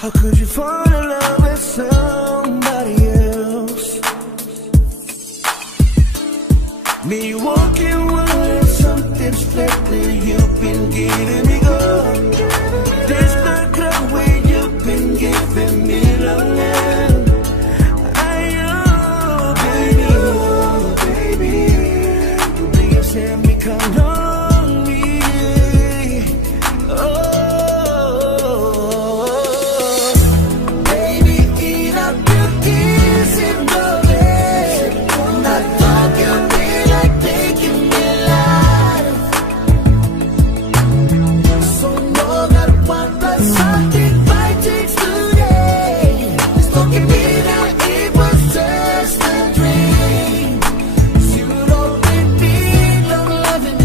How could you fall in love with somebody else? Me walking with something special you've been giving me gold. This the girl where you've been giving me love. Come on me, oh, baby, eat up your kiss and go bed. Not talking me like taking me life. So no matter what the something might take today, it's talking me now it was just a dream. You don't make me love loving me.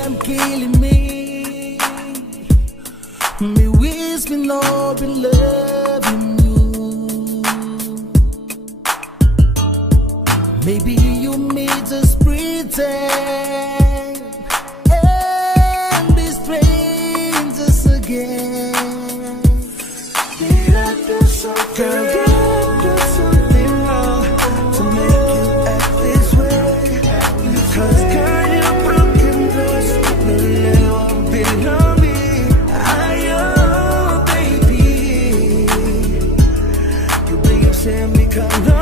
I'm killing me. Me wish me not been loving you. Maybe you may just pretend and be strangers again. Did I do something? Girl, did I do something wrong to make you act this way? Cause girl, you're broken trust, will never belong me. Oh, baby, you bring your send me come on.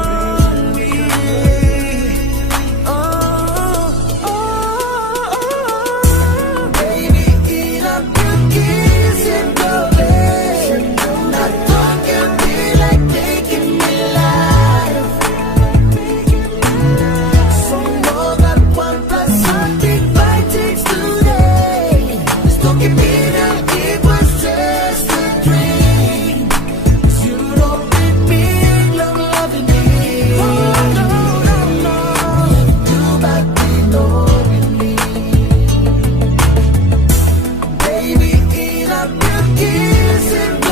Kiss it.